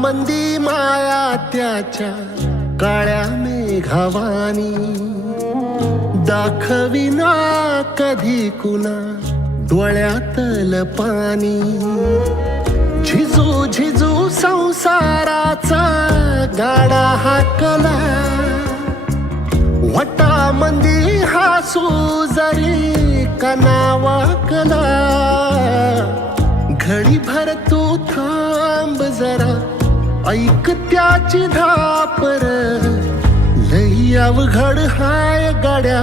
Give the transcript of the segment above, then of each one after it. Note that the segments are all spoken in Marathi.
मंदी माया त्याच्या काळ्या मेघावानी, दाखविना कधी कुणा डोळ्यातल पाणी. झिजू झिजू संसाराचा गाडा हाकला, वटामंदी हासू जरी कना वाकला. घडी भर तू थांब जरा, ऐक त्याची धापर, लई अवघड हाय गड्या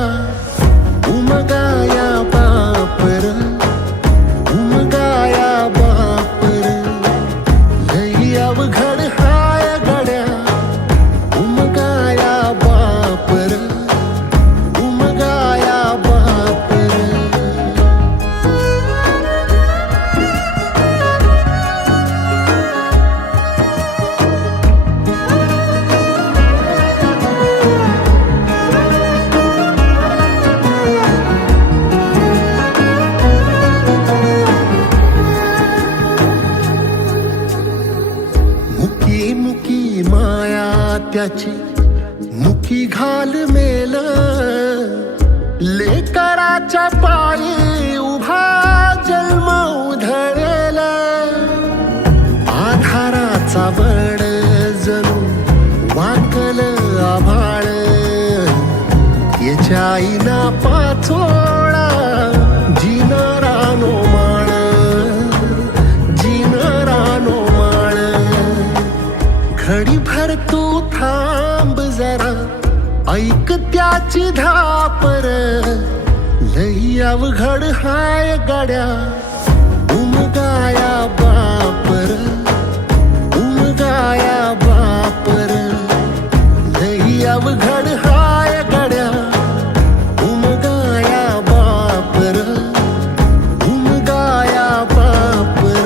उमगाया बापर, उमगाया बापर. लई अवघड हाय गड्या उमगाया बापर, उमगाया बापर. मुकी मुकी माया त्याची मुकी घाल मेल, लेकराच्या पायी उभा जन्म उधळेल. आधाराचा बळ जणू वाकल आभाळ, याच्या आईना पाचोळा जिनरानो माळ, जिनरानो माळ. घडी भर तू थांब जरा, ऐक त्याची धापर, लई अवघड हाय गड्या उमगाया बापर, उमगाया बापर. लई अवघड हाय गड्या उमगाया बापर, उमगाया बापर.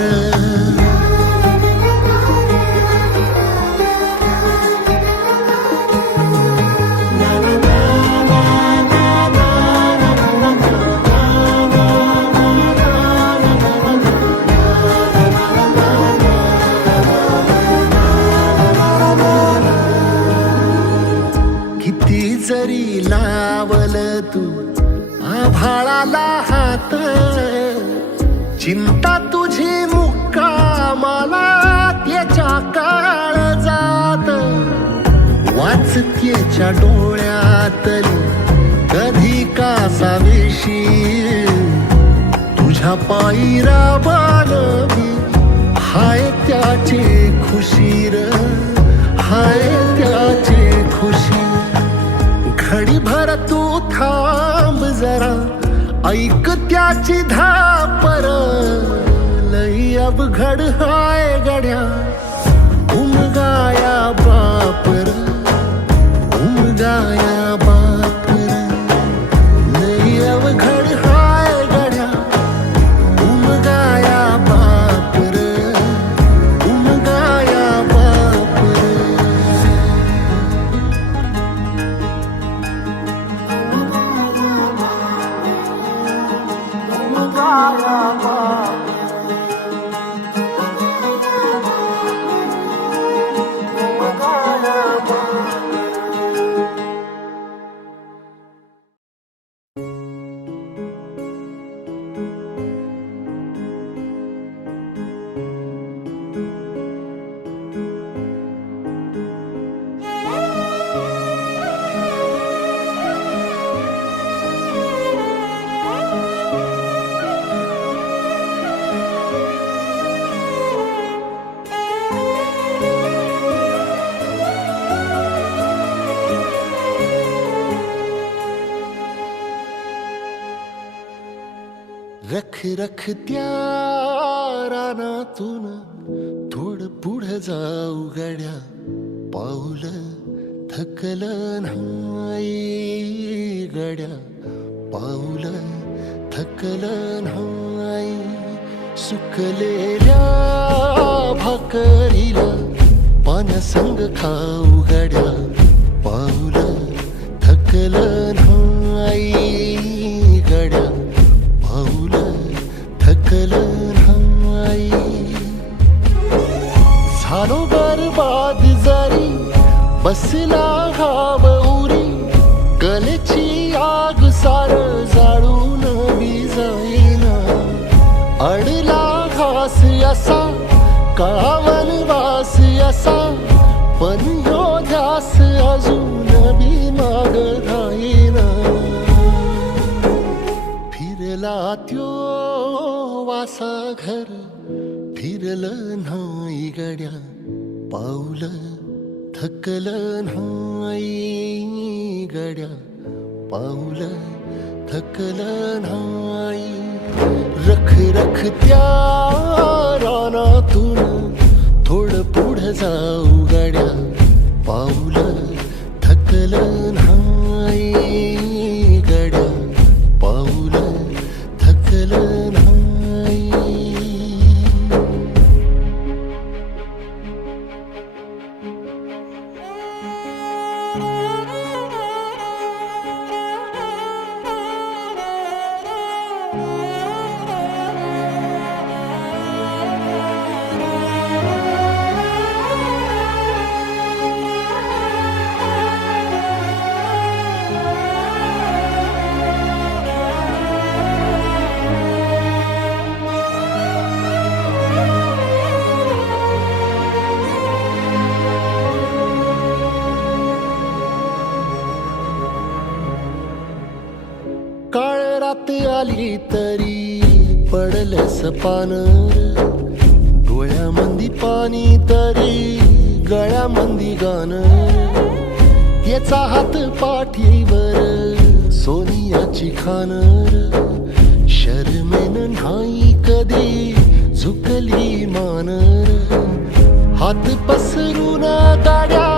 किती जरी लावल तू आभाळाला हात, चिंता तुझी मुक्कामाला त्याच्या काळजात. वाचतेच्या डोळ्यातली कधी कासाविशी, तुझ्या पायी राबानवी हाय त्याचे खुशीर, हाय त्याचे खुशी. घडी भर तू थांब जरा, ऐक त्याची धापर, लई अवघड हाय गड्या उमगाया बापर, उमगाया बापर. लई अवघड हाय गड्या उमगाया बापर, उमगाया बापर. रख रख त्या रानातून थोड पुढं जाऊ गड्या, पाऊल थकलं नाही गड्या, पाऊल थकलं नाही. सुकलेल्या भाकरीला पानसंग खाऊ गड्या, पाऊल थकलं नाही गड्या, पाऊल थकलं नाही. झालो गर बसला घाव उरी कलेची आग सार जाळून बी जाईना. अडला घास असा काळा वनवास असा पण ह्यो ध्यास अजून बी माग राहीना. फिरला त्यो वासा घर फिरलं नाही गड्या पाऊल थकलं नाही गड्या पाऊल थकलं नाही. रख रख त्या रानातून थोडं पुढं जाऊ गड्या पाऊल थकलं नाही गड्या पाऊल थकलं नाही. काळ रात आली तरी पडलंस पानर डोळ्यामंदी पाणी तरी गळ्यामंदी गाणं. याचा हात पाठीवर सोनियाची खानर शर्मेन नाही कधी झुकली मानर. हात पसरून गाड्या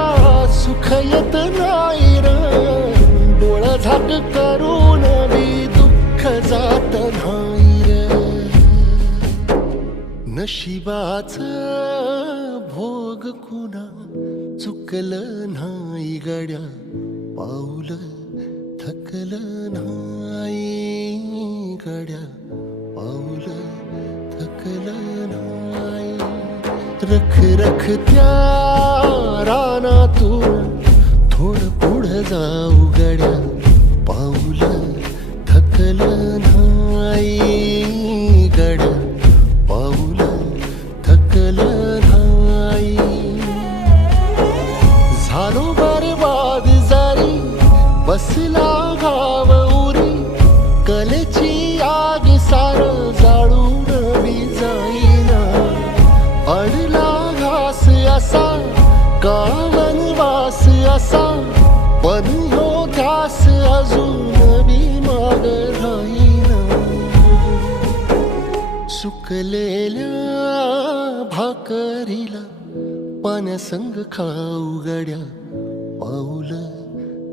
सुख येत नाही र डोळा झाक करून बी दुःख जात नाही र. नशिबाच भोग कुणा चुकलं नाही गड्या पाऊल थकलं नाही गड्या पाऊल थकलं नाही. रख रख त्या रानातून थोडं पुढं जाऊ गड्या पाऊल थकलं नाही गड्या पाऊल थकलं नाही. झालो बरबाद जारी बसला घाव उरी कलेची आग सार जाळून बी जाईना. अडला घास असा का वनवास असा पण ह्यो ध्यास अजून बी माग राहीना. सुकलेल्या भाकरीला पाण्यासंग खाऊ गड्या पाऊल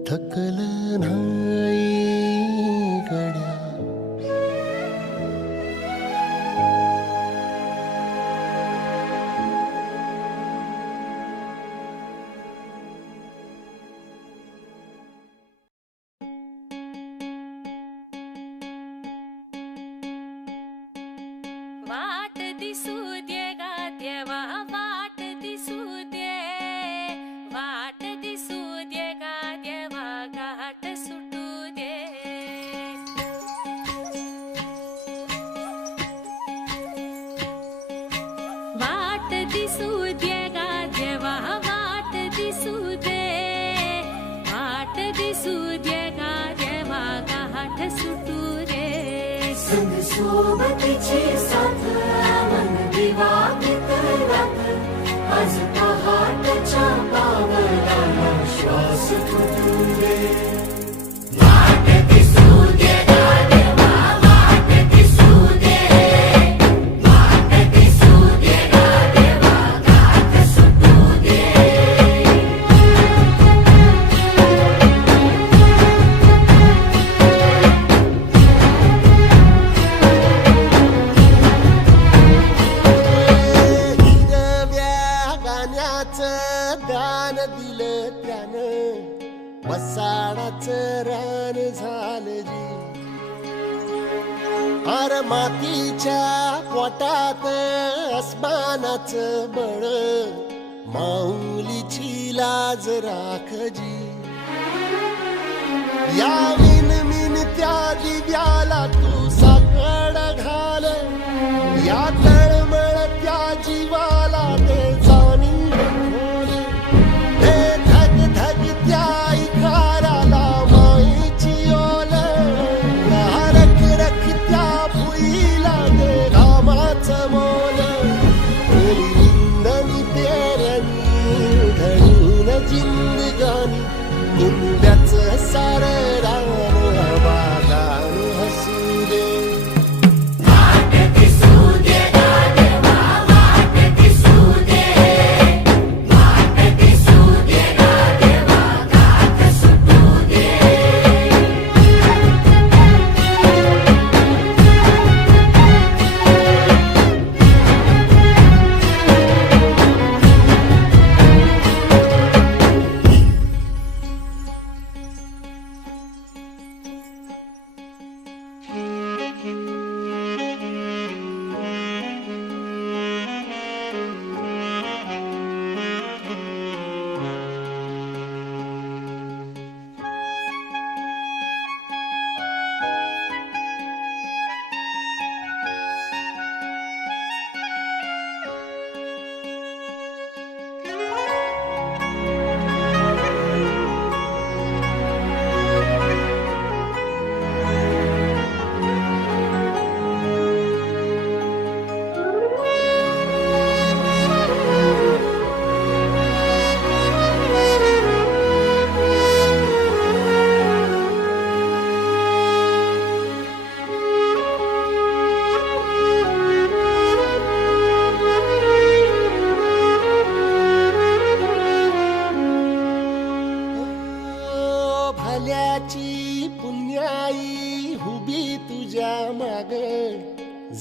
थकलं नाही गड्या. वाट दिसू दे गा देवा वाट दिसू दे वाट दिसू दे गा देवा घाट सुटू दे. वाट दिसू दे गा देवा वाट दिसू दे वाट दिसू दे गा देवा घाट सुटू दे. संग सोबतीची साथ मन दिवाळीत रात आज पहाटच्या पावलाला श्वास फुटू दे. वाट दिसू दे गा देवा वाट दिसू दे वाट दिसू दे गा देवा घाट सुटू दे. दान दिलं त्यानं वसाडाचं रान झालं जी. अर मातीच्या पोटात अस्मानाचं बळ माऊलीची लाज राखजी. या मिन त्या दिव्याला तू साकड घाल, या तळमळत्या जीवाला ते जाणीव खोल. हे धग धग त्या इकाराला माईची ओल, या रख रख त्या भुईला ते घामाचं मोल. ओली रिंदणी पेरणी ढळून जिंदगानी, कुंब्याचं सार रान बागान हसू दे. वाट दिसू दे गादेवा, वाट दिसू दे, वाट दिसू दे गादेवा, गाठ सुटू दे. भल्याची पुण्याई हुबी तुझ्या माग,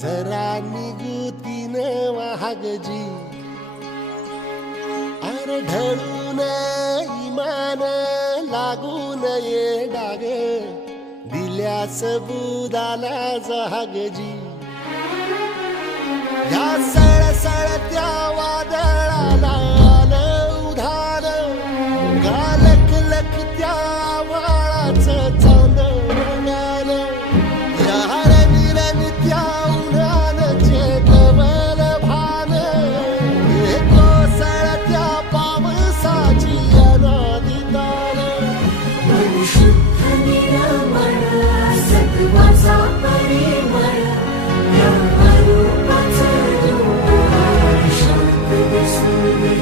जरा निगुतीन वाहगजी. अर ढळून इमान लागून ये डाग, दिल्या सबुदाला जहागजी. या सळसळत्या वादळाला आलं उधार, गालक लख त्या वाळाचं चांदण आलं. या रविरन त्या उन्हानचे कवल भान, हे कोसळत्या पावसाची अनादी तान. मन शुद्ध निरमळ, सत्वाचा परिमळ, या रूपाचं रूप शांत दिसू दे.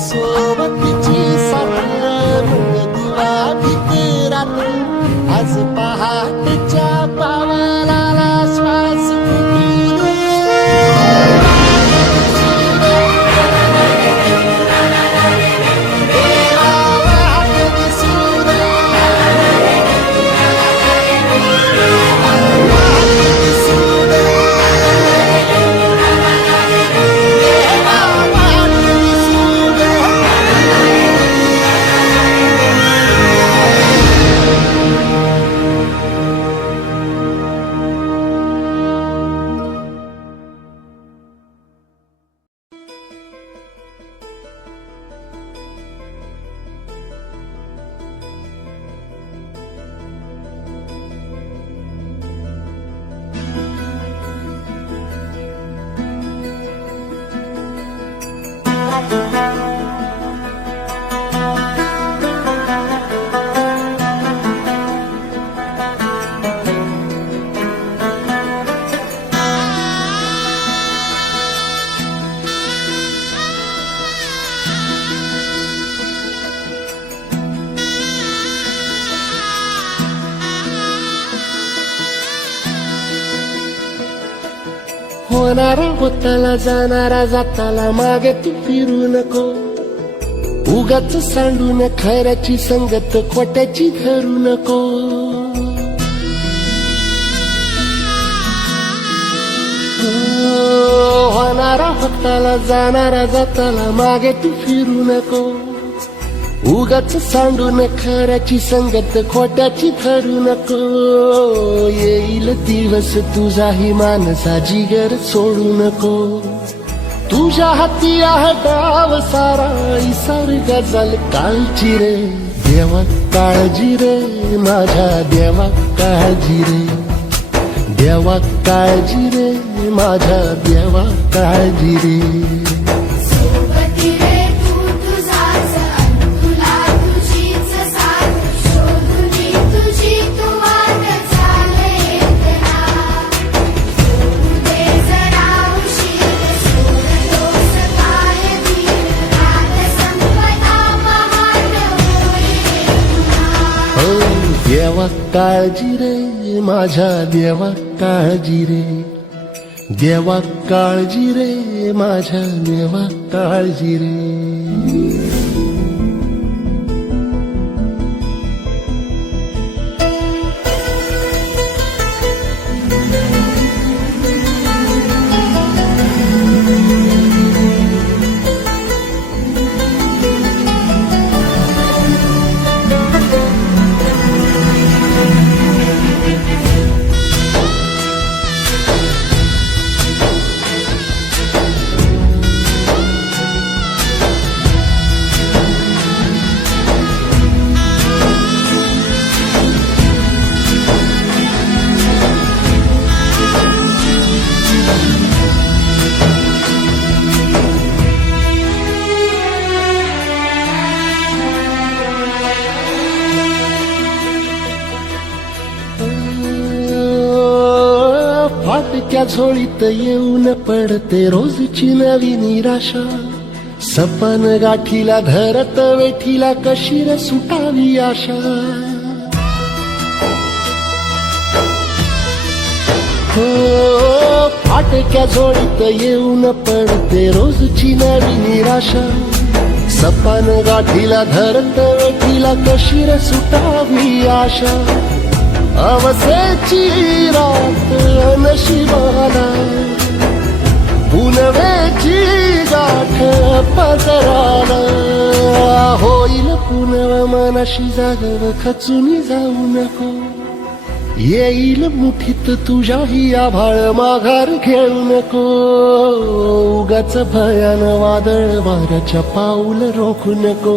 सोबतीची साथ दिवा भितरात, आज पहाटच्या पावलाला श्वास फुटू दे. देवा वाट दिसू दे, वाट दिसू दे, देवा वाट दिसू दे. होणारा होताला जाणारा जाताला मागे तू फिरू नको. उगाच सांडून खऱ्याची संगत खोट्याची धरू नको. होणारा होताला जाणारा जाताला मागे तू फिरू नको. उगाच सांडून खऱ्याची संगत खोट्याची धरू नको. येईल दिवस तुझाही मानसा जिगर सोडू नको. तुझ्या हाती आहे डाव सारा इसार गजल काळजी रे. देवा काळजी रे माझ्या देवा काळजी रे. देवा काळजी रे माझ्या देवा काळजी रे. सोबती रे तू तुझाच अन तुला तुझीच साथ शोधुनी तुझी तू वाट चाल एकला. सोडू दे जरा उशीर सोडतोस काय धीर रात संपदा पहाट होईल पुन्हा. हो देवा काळजी रे माझ्या देवा काळजी रे. देवा काळजी रे माझ्या देवा काळजी रे. फाटक्या झोळीत येऊन पडते रोजची नवी निराशा. सपन गाठीला धरत वेठीला कशी रे सुटावी आशा. हो फाटक्या झोळीत येऊन पडते रोजची नवी निराशा. सपन गाठीला धरत वेठीला कशी रे सुटावी आशा. अवसेची रात नशिबाला पुनवेची गाठ पदराला. होईल पुनव मनाशी जागव खचून जाऊ नको. येईल मुठीत तुझ्याही आभाळ माघार घेऊ नको. उगाच भयान वादळ वाऱ्याच्या पाऊल रोखू नको.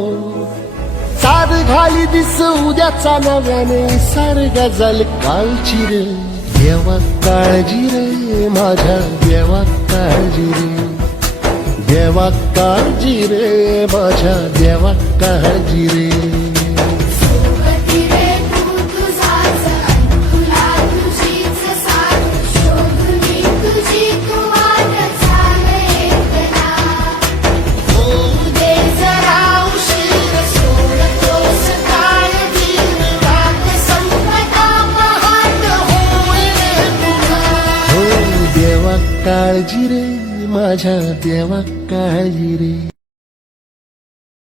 साध घाली दिस उद्याचा नव्याने सार गजल काळजी रे. देवा काळजी रे माझ्या देवा काळजी रे. देवा काळजी रे माझ्या देवा काळजी रे. सोबती रे तू तुझाच अन तुला तुझीच साथ शोधुनी तुझी तू वाट चाल एकला. होऊ दे जरा उशीर सोडतोस काय धीर रात संपदा पहाट होईल पुन्हा. हो देवा काळजी रे माझ्या देवा काळजी रे.